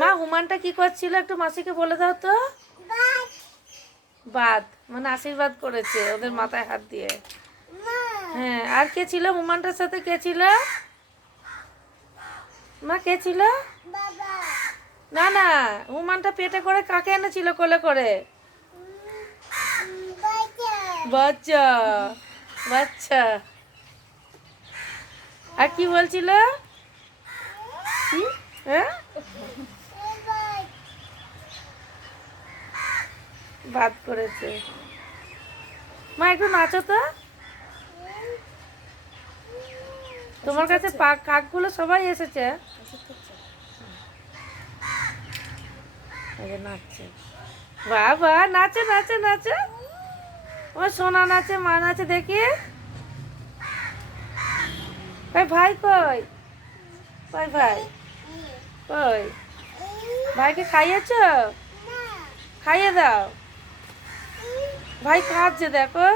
মা হুমানটা কি করছিল একটু মাসিকে বলে দাও তো? বাদ। মানে আশীর্বাদ করেছে ওদের মাথায় হাত দিয়ে। হ্যাঁ আর কে ছিল? হুমানটার সাথে কে ছিল? মা কে ছিল? না না হুমানটা পেটে করে কাকে এনেছিল কোলে করে? বাচ্চা। বাচ্চা আর কি বলছিল? হ্যাঁ? বাদ করেছে। মা একটু নাচো তো। তোমার কাছে কাকগুলো সবাই এসেছে। নাচছে। বাহ নাচে নাচে নাচে। ও সোনা নাচে, মা নাচে, দেখি। ভাই ভাই কই? ভাই ভাই। কই? ভাইকে খাইয়েছো? খাইয়ে দাও। ভাই কাঁদছে দেখো।